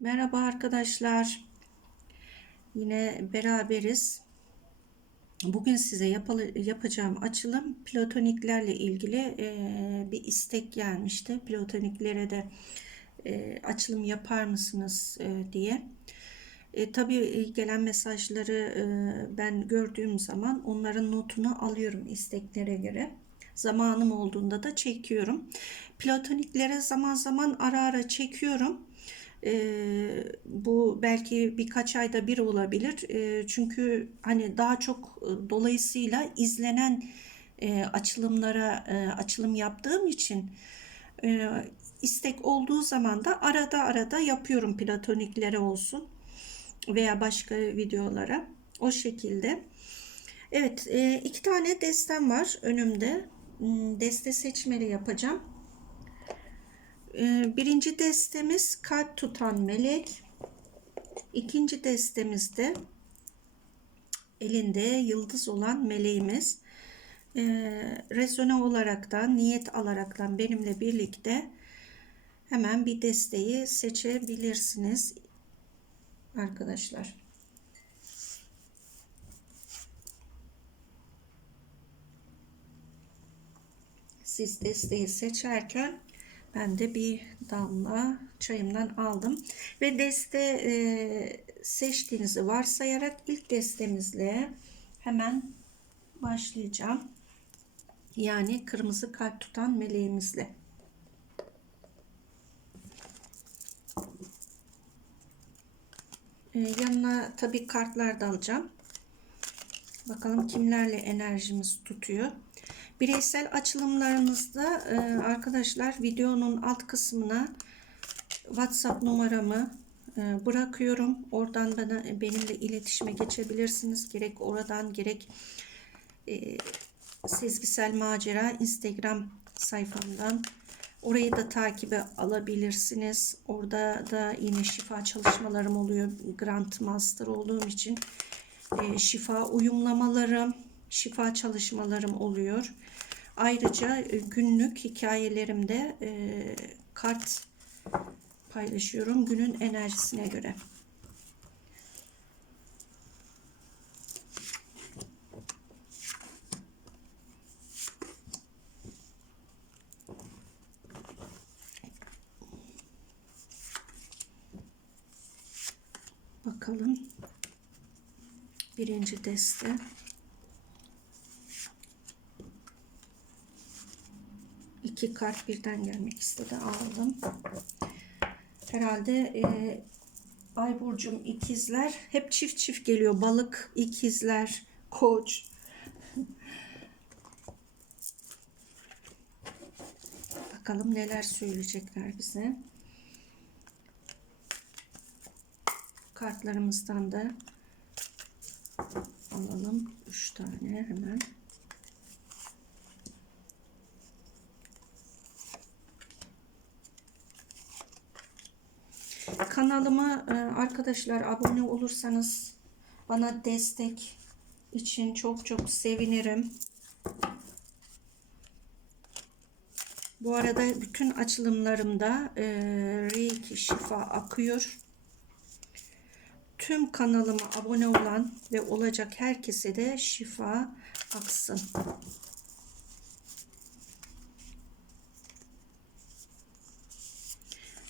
Merhaba arkadaşlar. Yine beraberiz. Bugün size yapacağım açılım platoniklerle ilgili e, bir istek gelmişti. Platoniklere de e, açılım yapar mısınız e, diye. E, tabii gelen mesajları e, ben gördüğüm zaman onların notunu alıyorum isteklere göre. Zamanım olduğunda da çekiyorum. Platoniklere zaman zaman ara ara çekiyorum. E, bu belki birkaç ayda bir olabilir. E, çünkü hani daha çok e, dolayısıyla izlenen e, açılımlara e, açılım yaptığım için e, istek olduğu zaman da arada arada yapıyorum platoniklere olsun veya başka videolara o şekilde. Evet e, iki tane destem var önümde. Hmm, deste seçmeli yapacağım. E, birinci destemiz kalp tutan melek. İkinci destemizde elinde yıldız olan meleğimiz. E, rezone olaraktan, niyet alaraktan benimle birlikte hemen bir desteği seçebilirsiniz arkadaşlar. Siz desteği seçerken ben de bir damla çayımdan aldım ve deste e, seçtiğinizi varsayarak ilk destemizle hemen başlayacağım. Yani kırmızı kalp tutan meleğimizle. Ee, yanına tabi kartlar da alacağım. Bakalım kimlerle enerjimiz tutuyor. Bireysel açılımlarınızda e, arkadaşlar videonun alt kısmına WhatsApp numaramı e, bırakıyorum. Oradan bana benimle iletişime geçebilirsiniz. Gerek oradan gerek e, Sezgisel Macera Instagram sayfamdan Orayı da takibe alabilirsiniz. Orada da yine şifa çalışmalarım oluyor. Grant Master olduğum için e, şifa uyumlamalarım, şifa çalışmalarım oluyor. Ayrıca e, günlük hikayelerimde e, kart paylaşıyorum günün enerjisine göre. Bakalım. Birinci deste. İki kart birden gelmek istedi. Aldım. Herhalde e, Ay burcum ikizler hep çift çift geliyor. Balık, ikizler, koç. Bakalım neler söyleyecekler bize. kartlarımızdan da alalım. Üç tane hemen. Kanalıma e, arkadaşlar abone olursanız bana destek için çok çok sevinirim. Bu arada bütün açılımlarımda e, Reiki şifa akıyor tüm kanalıma abone olan ve olacak herkese de şifa aksın.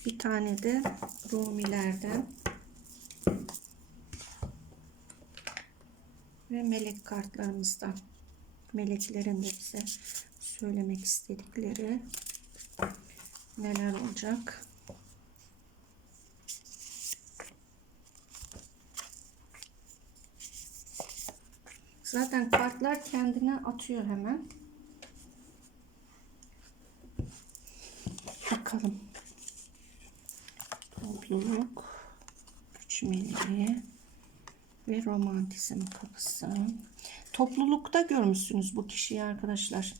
Bir tane de Rumilerden ve melek kartlarımızdan meleklerin de bize söylemek istedikleri neler olacak. Zaten kartlar kendine atıyor hemen. Bakalım. Topluluk, güç meleği ve romantizm kapısı. Toplulukta görmüşsünüz bu kişiyi arkadaşlar.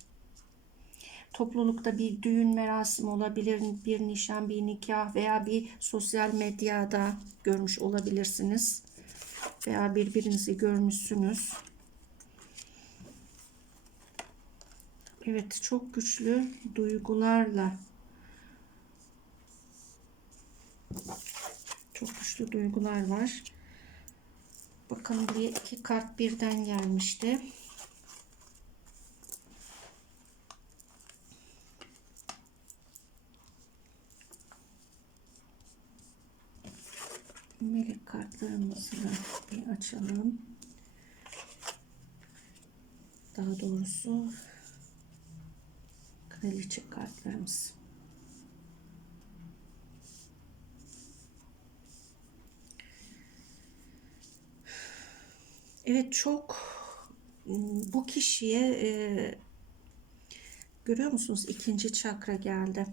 Toplulukta bir düğün merasimi olabilir, bir nişan, bir nikah veya bir sosyal medyada görmüş olabilirsiniz. Veya birbirinizi görmüşsünüz. Evet çok güçlü duygularla Çok güçlü duygular var. Bakın buraya iki kart birden gelmişti. Melek kartlarımızı da bir açalım. Daha doğrusu kraliçe kartlarımız. Evet çok bu kişiye e, görüyor musunuz ikinci çakra geldi.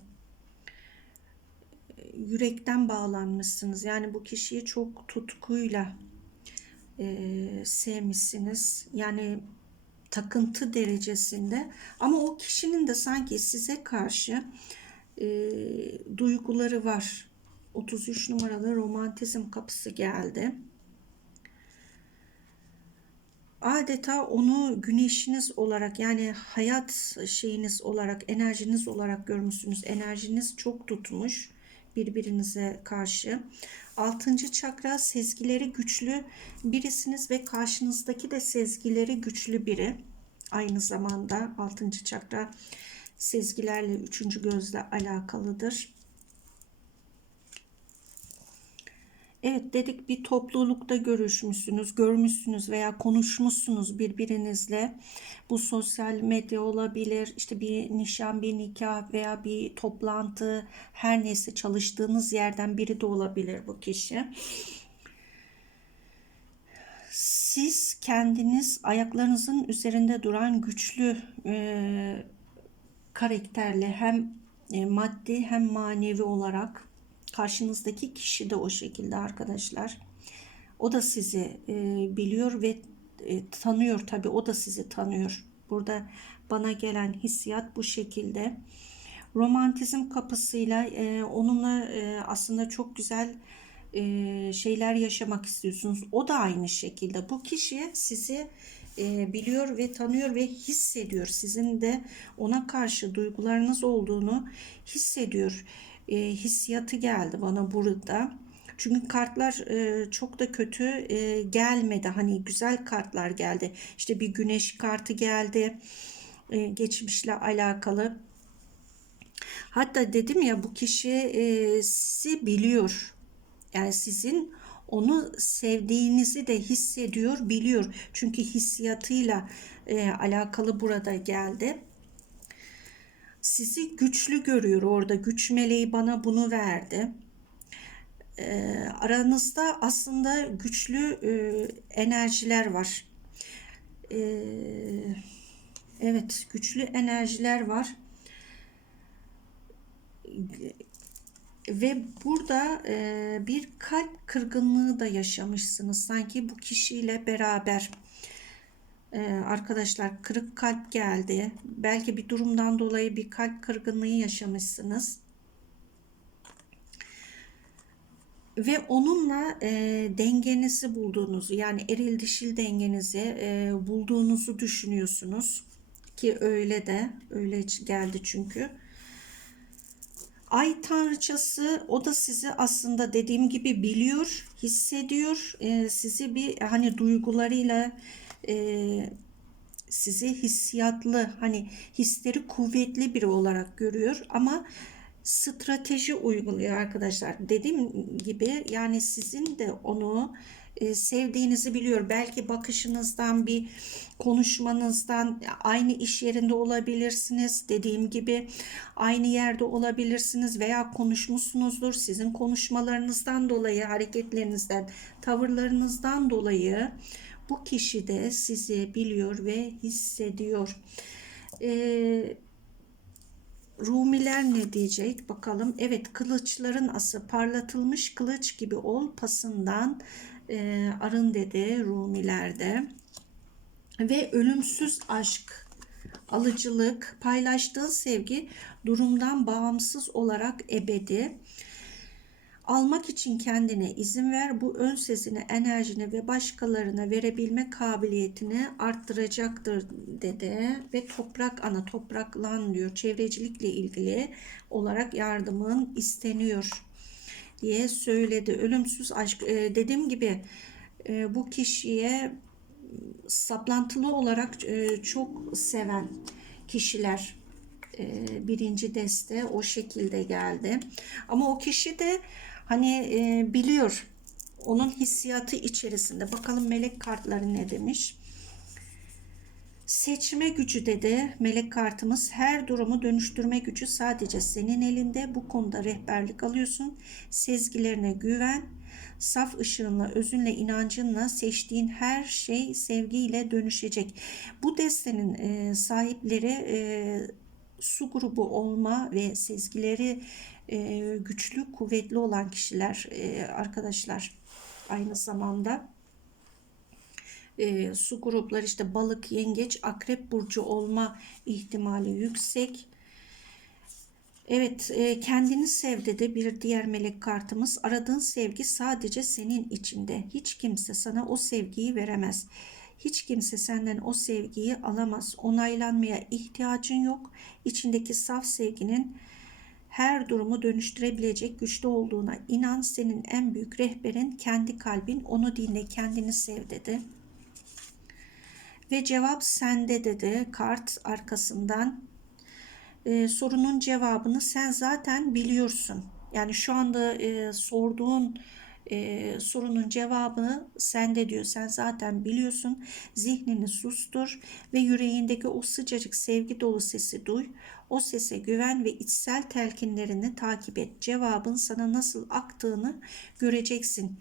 Yürekten bağlanmışsınız. Yani bu kişiyi çok tutkuyla e, sevmişsiniz. Yani takıntı derecesinde ama o kişinin de sanki size karşı e, duyguları var. 33 numaralı romantizm kapısı geldi adeta onu güneşiniz olarak yani hayat şeyiniz olarak enerjiniz olarak görmüşsünüz. Enerjiniz çok tutmuş birbirinize karşı. Altıncı çakra sezgileri güçlü birisiniz ve karşınızdaki de sezgileri güçlü biri. Aynı zamanda altıncı çakra sezgilerle üçüncü gözle alakalıdır. Evet dedik bir toplulukta görüşmüşsünüz, görmüşsünüz veya konuşmuşsunuz birbirinizle. Bu sosyal medya olabilir, işte bir nişan, bir nikah veya bir toplantı, her neyse çalıştığınız yerden biri de olabilir bu kişi. Siz kendiniz ayaklarınızın üzerinde duran güçlü e, karakterle hem e, maddi hem manevi olarak Karşınızdaki kişi de o şekilde arkadaşlar. O da sizi e, biliyor ve e, tanıyor tabi o da sizi tanıyor. Burada bana gelen hissiyat bu şekilde. Romantizm kapısıyla e, onunla e, aslında çok güzel e, şeyler yaşamak istiyorsunuz. O da aynı şekilde. Bu kişi sizi e, biliyor ve tanıyor ve hissediyor. Sizin de ona karşı duygularınız olduğunu hissediyor e, hissiyatı geldi bana burada. Çünkü kartlar e, çok da kötü e, gelmedi. Hani güzel kartlar geldi. İşte bir güneş kartı geldi. E, geçmişle alakalı. Hatta dedim ya bu kişi e, biliyor. Yani sizin onu sevdiğinizi de hissediyor, biliyor. Çünkü hissiyatıyla e, alakalı burada geldi sizi güçlü görüyor orada. Güç meleği bana bunu verdi. E, aranızda aslında güçlü e, enerjiler var. E, evet, güçlü enerjiler var. Ve burada e, bir kalp kırgınlığı da yaşamışsınız. Sanki bu kişiyle beraber ee, arkadaşlar kırık kalp geldi. Belki bir durumdan dolayı bir kalp kırgınlığı yaşamışsınız. Ve onunla e, dengenizi bulduğunuzu yani eril dişil dengenizi e, bulduğunuzu düşünüyorsunuz. Ki öyle de öyle geldi çünkü. Ay tanrıçası o da sizi aslında dediğim gibi biliyor, hissediyor. E, sizi bir hani duygularıyla e, sizi hissiyatlı hani hisleri kuvvetli biri olarak görüyor ama strateji uyguluyor arkadaşlar. Dediğim gibi yani sizin de onu e, sevdiğinizi biliyor. Belki bakışınızdan bir konuşmanızdan aynı iş yerinde olabilirsiniz. Dediğim gibi aynı yerde olabilirsiniz veya konuşmuşsunuzdur. Sizin konuşmalarınızdan dolayı, hareketlerinizden, tavırlarınızdan dolayı bu kişi de sizi biliyor ve hissediyor. Ee, Rumiler ne diyecek bakalım. Evet kılıçların ası parlatılmış kılıç gibi ol pasından e, arın dedi Rumilerde. Ve ölümsüz aşk, alıcılık, paylaştığın sevgi durumdan bağımsız olarak ebedi. Almak için kendine izin ver. Bu ön sesini, enerjini ve başkalarına verebilme kabiliyetini arttıracaktır dedi. Ve toprak ana topraklan diyor. Çevrecilikle ilgili olarak yardımın isteniyor diye söyledi. Ölümsüz aşk e, dediğim gibi e, bu kişiye saplantılı olarak e, çok seven kişiler e, birinci deste o şekilde geldi. Ama o kişi de hani e, biliyor onun hissiyatı içerisinde. Bakalım melek kartları ne demiş. Seçme gücü dedi melek kartımız. Her durumu dönüştürme gücü sadece senin elinde. Bu konuda rehberlik alıyorsun. Sezgilerine güven. Saf ışığınla, özünle, inancınla seçtiğin her şey sevgiyle dönüşecek. Bu destenin e, sahipleri e, su grubu olma ve sezgileri e, güçlü, kuvvetli olan kişiler e, arkadaşlar. Aynı zamanda e, su grupları işte balık, yengeç, akrep burcu olma ihtimali yüksek. Evet, e, kendini sev dedi bir diğer melek kartımız. Aradığın sevgi sadece senin içinde. Hiç kimse sana o sevgiyi veremez. Hiç kimse senden o sevgiyi alamaz. Onaylanmaya ihtiyacın yok. İçindeki saf sevginin her durumu dönüştürebilecek güçlü olduğuna inan. Senin en büyük rehberin kendi kalbin. Onu dinle, kendini sev dedi. Ve cevap sende dedi kart arkasından. Ee, sorunun cevabını sen zaten biliyorsun. Yani şu anda e, sorduğun e, sorunun cevabını sende diyor. Sen zaten biliyorsun. Zihnini sustur ve yüreğindeki o sıcacık sevgi dolu sesi duy. O sese güven ve içsel telkinlerini takip et. Cevabın sana nasıl aktığını göreceksin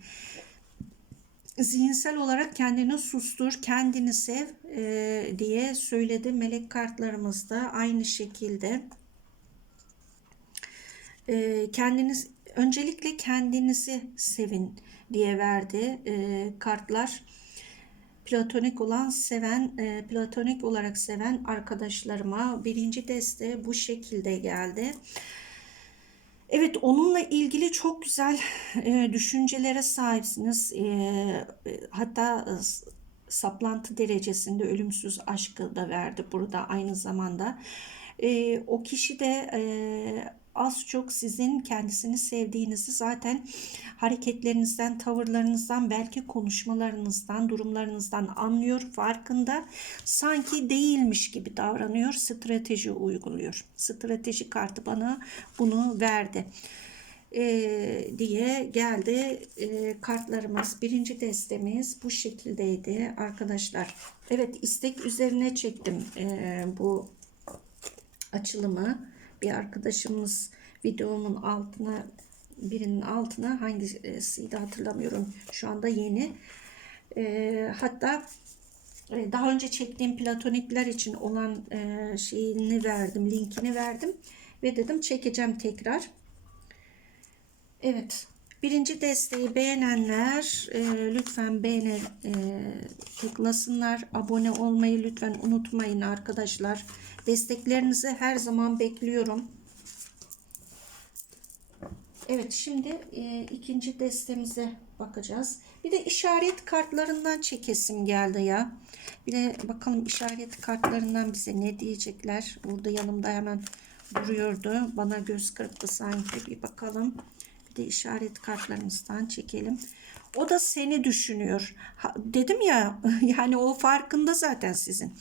zihinsel olarak kendini sustur, kendini sev e, diye söyledi melek kartlarımızda aynı şekilde. E, kendiniz öncelikle kendinizi sevin diye verdi e, kartlar. Platonik olan seven, e, platonik olarak seven arkadaşlarıma birinci deste bu şekilde geldi. Evet onunla ilgili çok güzel e, düşüncelere sahipsiniz. E, hatta e, saplantı derecesinde ölümsüz aşkı da verdi burada aynı zamanda. E, o kişi de e, az çok sizin kendisini sevdiğinizi zaten hareketlerinizden, tavırlarınızdan, belki konuşmalarınızdan, durumlarınızdan anlıyor, farkında. Sanki değilmiş gibi davranıyor, strateji uyguluyor. Strateji kartı bana bunu verdi. Ee, diye geldi ee, kartlarımız. Birinci destemiz bu şekildeydi arkadaşlar. Evet istek üzerine çektim ee, bu açılımı bir arkadaşımız videomun altına birinin altına hangisiydi hatırlamıyorum. Şu anda yeni. E, hatta e, daha önce çektiğim platonikler için olan e, şeyini verdim linkini verdim ve dedim çekeceğim tekrar. Evet birinci desteği beğenenler e, lütfen beğene e, tıklasınlar abone olmayı lütfen unutmayın arkadaşlar Desteklerinizi her zaman bekliyorum. Evet şimdi e, ikinci destemize bakacağız. Bir de işaret kartlarından çekesim geldi ya. Bir de bakalım işaret kartlarından bize ne diyecekler. Burada yanımda hemen duruyordu. Bana göz kırptı sanki. Bir bakalım. Bir de işaret kartlarımızdan çekelim. O da seni düşünüyor. Ha, dedim ya yani o farkında zaten sizin.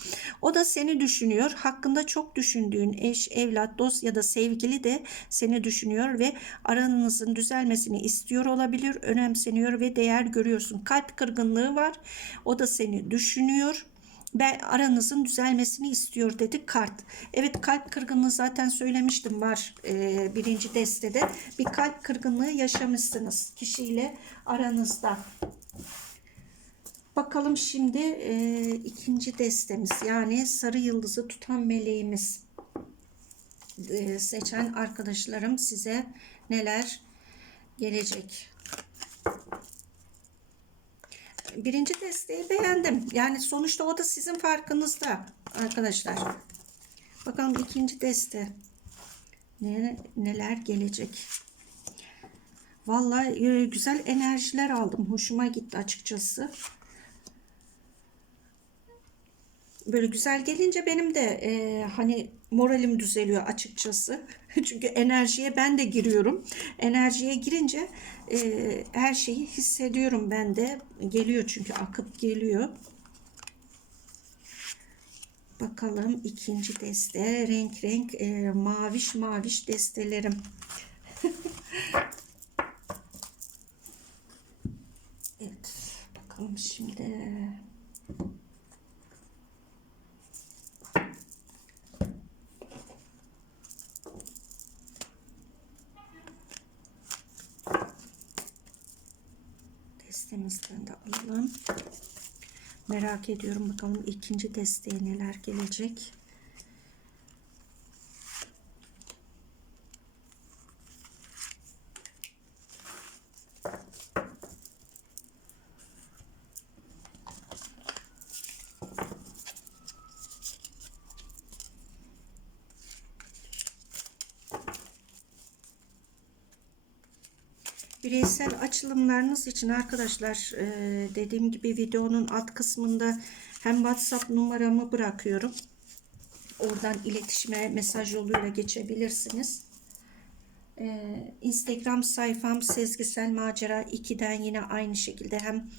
O da seni düşünüyor. Hakkında çok düşündüğün eş, evlat, dost ya da sevgili de seni düşünüyor ve aranızın düzelmesini istiyor olabilir. Önemseniyor ve değer görüyorsun. Kalp kırgınlığı var. O da seni düşünüyor ben aranızın düzelmesini istiyor dedi kart. Evet kalp kırgınlığı zaten söylemiştim var e, birinci destede. Bir kalp kırgınlığı yaşamışsınız kişiyle aranızda. Bakalım şimdi e, ikinci destemiz yani sarı yıldızı tutan meleğimiz e, seçen arkadaşlarım size neler gelecek birinci desteği beğendim. Yani sonuçta o da sizin farkınızda arkadaşlar. Bakalım ikinci deste ne, neler gelecek. Vallahi e, güzel enerjiler aldım. Hoşuma gitti açıkçası. Böyle güzel gelince benim de e, hani moralim düzeliyor açıkçası. Çünkü enerjiye ben de giriyorum. Enerjiye girince e, her şeyi hissediyorum ben de. Geliyor çünkü akıp geliyor. Bakalım ikinci deste renk renk e, maviş maviş destelerim. evet bakalım şimdi. Destemizden de alalım. Merak ediyorum bakalım ikinci desteğe neler gelecek. Bireysel açılımlarınız için arkadaşlar e, dediğim gibi videonun alt kısmında hem WhatsApp numaramı bırakıyorum. Oradan iletişime mesaj yoluyla geçebilirsiniz. E, Instagram sayfam Sezgisel Macera 2'den yine aynı şekilde hem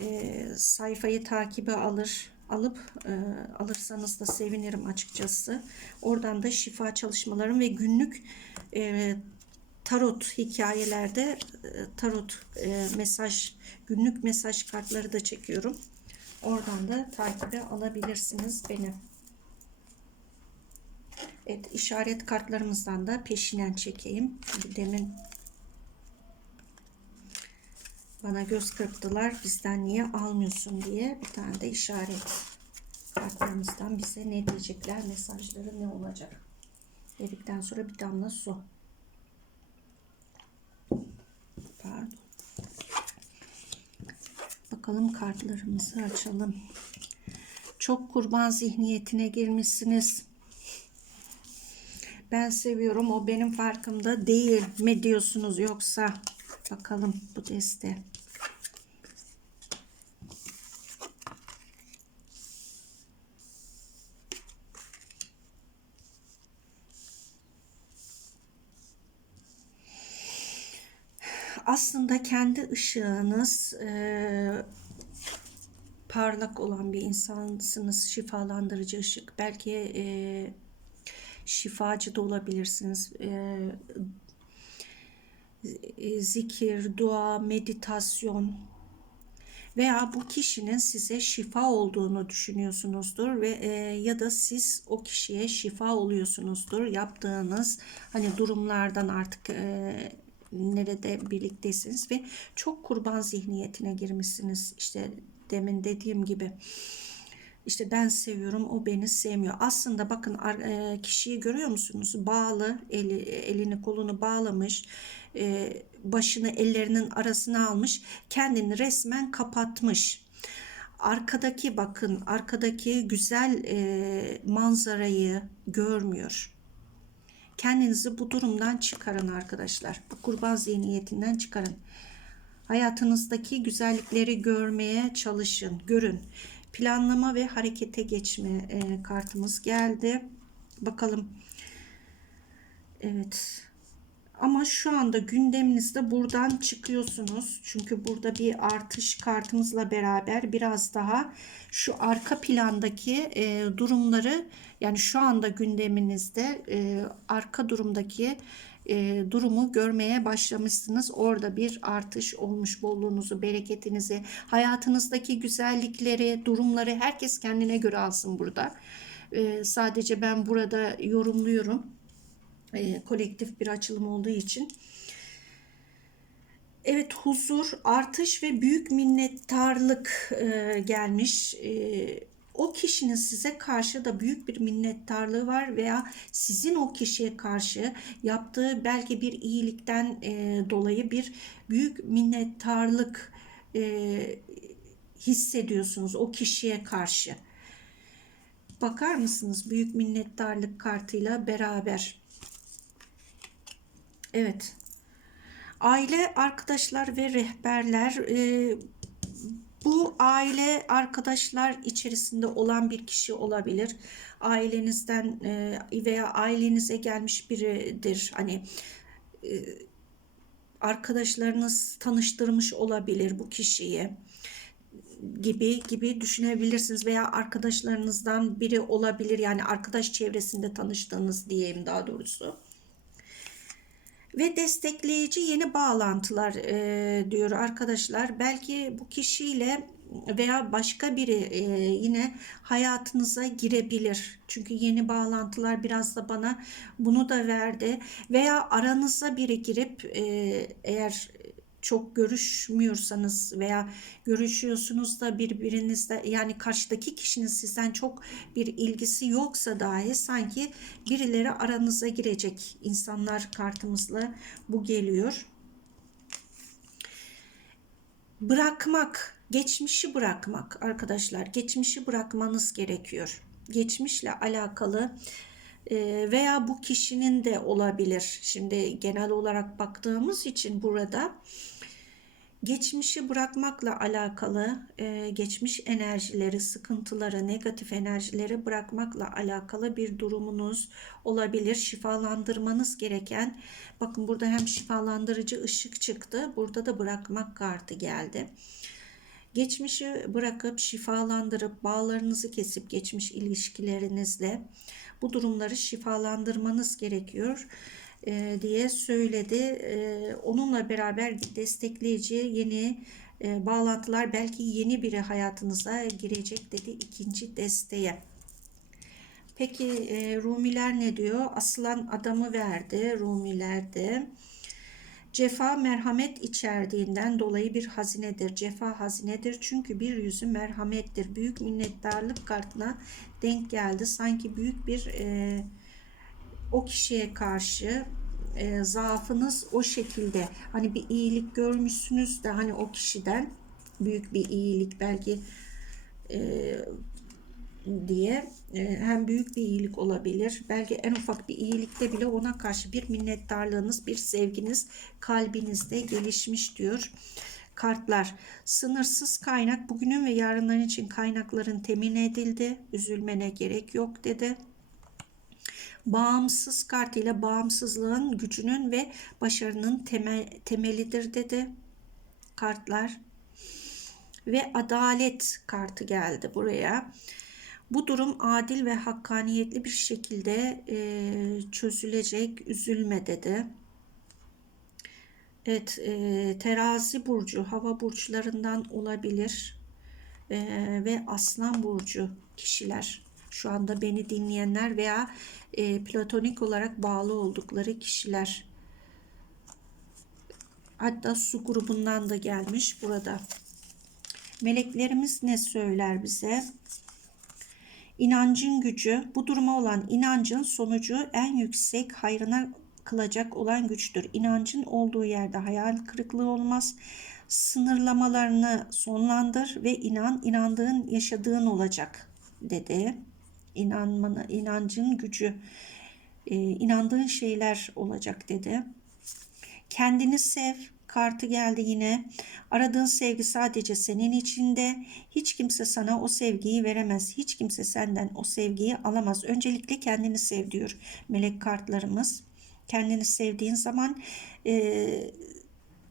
e, sayfayı takibe alır alıp e, alırsanız da sevinirim açıkçası. Oradan da şifa çalışmalarım ve günlük e, tarot hikayelerde e, tarot e, mesaj günlük mesaj kartları da çekiyorum. Oradan da takibe alabilirsiniz beni. Evet işaret kartlarımızdan da peşinen çekeyim. Demin bana göz kırptılar. Bizden niye almıyorsun diye bir tane de işaret kartlarımızdan bize ne diyecekler mesajları ne olacak dedikten sonra bir damla su. Bakalım kartlarımızı açalım. Çok kurban zihniyetine girmişsiniz. Ben seviyorum o benim farkımda değil mi diyorsunuz yoksa bakalım bu deste. Aslında kendi ışığınız e, parlak olan bir insansınız. Şifalandırıcı ışık. Belki e, şifacı da olabilirsiniz. E, zikir, dua, meditasyon veya bu kişinin size şifa olduğunu düşünüyorsunuzdur ve e, ya da siz o kişiye şifa oluyorsunuzdur yaptığınız hani durumlardan artık e, nerede birliktesiniz ve çok kurban zihniyetine girmişsiniz. İşte demin dediğim gibi işte ben seviyorum o beni sevmiyor. Aslında bakın e, kişiyi görüyor musunuz? Bağlı eli, elini kolunu bağlamış e, başını ellerinin arasına almış kendini resmen kapatmış. Arkadaki bakın arkadaki güzel e, manzarayı görmüyor Kendinizi bu durumdan çıkarın arkadaşlar. Bu kurban zihniyetinden çıkarın. Hayatınızdaki güzellikleri görmeye çalışın. Görün. Planlama ve harekete geçme e, kartımız geldi. Bakalım. Evet. Ama şu anda gündeminizde buradan çıkıyorsunuz. Çünkü burada bir artış kartımızla beraber biraz daha şu arka plandaki e, durumları yani şu anda gündeminizde e, arka durumdaki e, durumu görmeye başlamışsınız. Orada bir artış olmuş bolluğunuzu, bereketinizi, hayatınızdaki güzellikleri, durumları herkes kendine göre alsın burada. E, sadece ben burada yorumluyorum. E, kolektif bir açılım olduğu için. Evet huzur, artış ve büyük minnettarlık e, gelmiş. E, o kişinin size karşı da büyük bir minnettarlığı var veya sizin o kişiye karşı yaptığı belki bir iyilikten e, dolayı bir büyük minnettarlık e, hissediyorsunuz o kişiye karşı. Bakar mısınız büyük minnettarlık kartıyla beraber? Evet. Aile, arkadaşlar ve rehberler e, Bu aile arkadaşlar içerisinde olan bir kişi olabilir. Ailenizden e, veya ailenize gelmiş biridir. Hani e, arkadaşlarınız tanıştırmış olabilir bu kişiyi gibi gibi düşünebilirsiniz veya arkadaşlarınızdan biri olabilir yani arkadaş çevresinde tanıştığınız diyeyim daha doğrusu ve destekleyici yeni bağlantılar e, diyor arkadaşlar. Belki bu kişiyle veya başka biri e, yine hayatınıza girebilir. Çünkü yeni bağlantılar biraz da bana bunu da verdi. Veya aranıza biri girip e, eğer çok görüşmüyorsanız veya görüşüyorsunuz da birbirinizle yani karşıdaki kişinin sizden çok bir ilgisi yoksa dahi sanki birileri aranıza girecek insanlar kartımızla bu geliyor. Bırakmak, geçmişi bırakmak arkadaşlar. Geçmişi bırakmanız gerekiyor. Geçmişle alakalı veya bu kişinin de olabilir. Şimdi genel olarak baktığımız için burada geçmişi bırakmakla alakalı geçmiş enerjileri, sıkıntıları, negatif enerjileri bırakmakla alakalı bir durumunuz olabilir. Şifalandırmanız gereken, bakın burada hem şifalandırıcı ışık çıktı, burada da bırakmak kartı geldi. Geçmişi bırakıp şifalandırıp bağlarınızı kesip geçmiş ilişkilerinizle bu durumları şifalandırmanız gerekiyor e, diye söyledi. E, onunla beraber destekleyici yeni e, bağlantılar belki yeni biri hayatınıza girecek dedi ikinci desteğe. Peki Rumiler ne diyor? Aslan adamı verdi Rumilerde. Cefa merhamet içerdiğinden dolayı bir hazinedir. Cefa hazinedir çünkü bir yüzü merhamettir. Büyük minnettarlık kartına denk geldi. Sanki büyük bir e, o kişiye karşı e, zaafınız o şekilde hani bir iyilik görmüşsünüz de hani o kişiden büyük bir iyilik belki e, diye e, hem büyük bir iyilik olabilir belki en ufak bir iyilikte bile ona karşı bir minnettarlığınız bir sevginiz kalbinizde gelişmiş diyor kartlar sınırsız kaynak bugünün ve yarınların için kaynakların temin edildi üzülmene gerek yok dedi bağımsız kart ile bağımsızlığın gücünün ve başarının temel, temelidir dedi kartlar. Ve adalet kartı geldi buraya. Bu durum adil ve hakkaniyetli bir şekilde e, çözülecek, üzülme dedi. Evet, e, terazi burcu, hava burçlarından olabilir e, ve aslan burcu kişiler şu anda beni dinleyenler veya e, platonik olarak bağlı oldukları kişiler. Hatta su grubundan da gelmiş burada. Meleklerimiz ne söyler bize? İnancın gücü, bu duruma olan inancın sonucu en yüksek hayrına kılacak olan güçtür. İnancın olduğu yerde hayal kırıklığı olmaz. Sınırlamalarını sonlandır ve inan, inandığın, yaşadığın olacak dedi inanmanı, inancın gücü, e, inandığın şeyler olacak dedi. Kendini sev, kartı geldi yine. Aradığın sevgi sadece senin içinde. Hiç kimse sana o sevgiyi veremez. Hiç kimse senden o sevgiyi alamaz. Öncelikle kendini sev diyor melek kartlarımız. Kendini sevdiğin zaman e,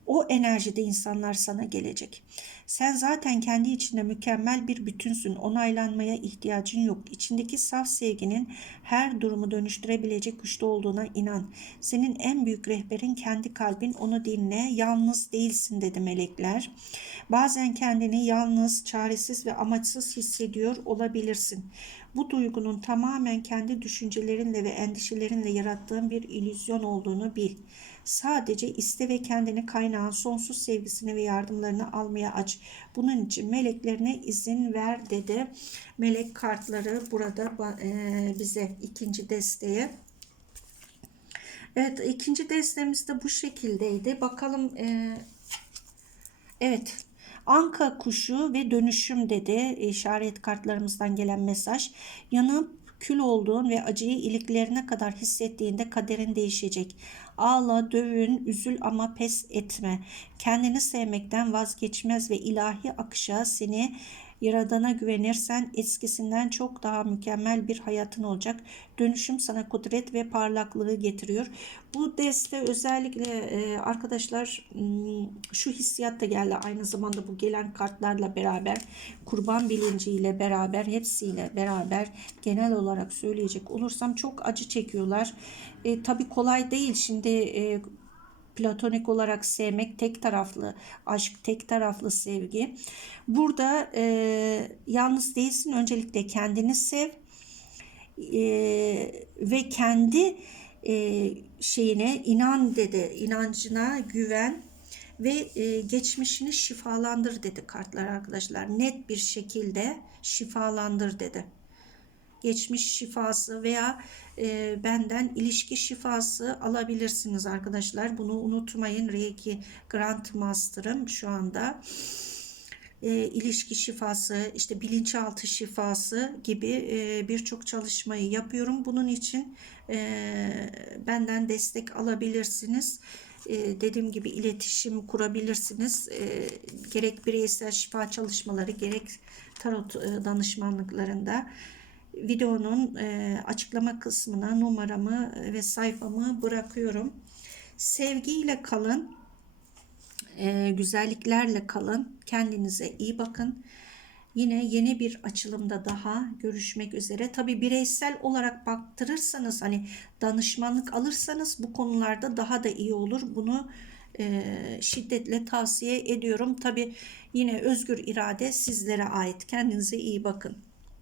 o enerjide insanlar sana gelecek. Sen zaten kendi içinde mükemmel bir bütünsün. Onaylanmaya ihtiyacın yok. İçindeki saf sevginin her durumu dönüştürebilecek güçte olduğuna inan. Senin en büyük rehberin kendi kalbin. Onu dinle. Yalnız değilsin dedi melekler. Bazen kendini yalnız, çaresiz ve amaçsız hissediyor olabilirsin. Bu duygunun tamamen kendi düşüncelerinle ve endişelerinle yarattığın bir illüzyon olduğunu bil. Sadece iste ve kendini kaynağın sonsuz sevgisini ve yardımlarını almaya aç. Bunun için meleklerine izin ver dedi. Melek kartları burada e, bize ikinci desteğe. Evet ikinci destemiz de bu şekildeydi. Bakalım e, evet Anka kuşu ve dönüşüm dedi işaret kartlarımızdan gelen mesaj. Yanıp kül olduğun ve acıyı iliklerine kadar hissettiğinde kaderin değişecek. Ağla, dövün, üzül ama pes etme. Kendini sevmekten vazgeçmez ve ilahi akışa seni Yaradana güvenirsen eskisinden çok daha mükemmel bir hayatın olacak. Dönüşüm sana kudret ve parlaklığı getiriyor. Bu deste özellikle e, arkadaşlar m, şu hissiyat da geldi aynı zamanda bu gelen kartlarla beraber kurban bilinciyle beraber hepsiyle beraber genel olarak söyleyecek olursam çok acı çekiyorlar. E, tabii kolay değil şimdi e, platonik olarak sevmek tek taraflı aşk tek taraflı sevgi. Burada e, yalnız değilsin öncelikle kendini sev e, ve kendi e, şeyine inan dedi inancına güven ve e, geçmişini şifalandır dedi kartlar arkadaşlar. Net bir şekilde şifalandır dedi geçmiş şifası veya e, benden ilişki şifası alabilirsiniz arkadaşlar. Bunu unutmayın. Reiki Grand Master'ım şu anda. E, ilişki şifası, işte bilinçaltı şifası gibi e, birçok çalışmayı yapıyorum. Bunun için e, benden destek alabilirsiniz. E, dediğim gibi iletişim kurabilirsiniz. E, gerek bireysel şifa çalışmaları gerek tarot e, danışmanlıklarında videonun e, açıklama kısmına numaramı ve sayfamı bırakıyorum. Sevgiyle kalın, e, güzelliklerle kalın, kendinize iyi bakın. Yine yeni bir açılımda daha görüşmek üzere. Tabi bireysel olarak baktırırsanız hani danışmanlık alırsanız bu konularda daha da iyi olur. Bunu e, şiddetle tavsiye ediyorum. Tabi yine özgür irade sizlere ait. Kendinize iyi bakın.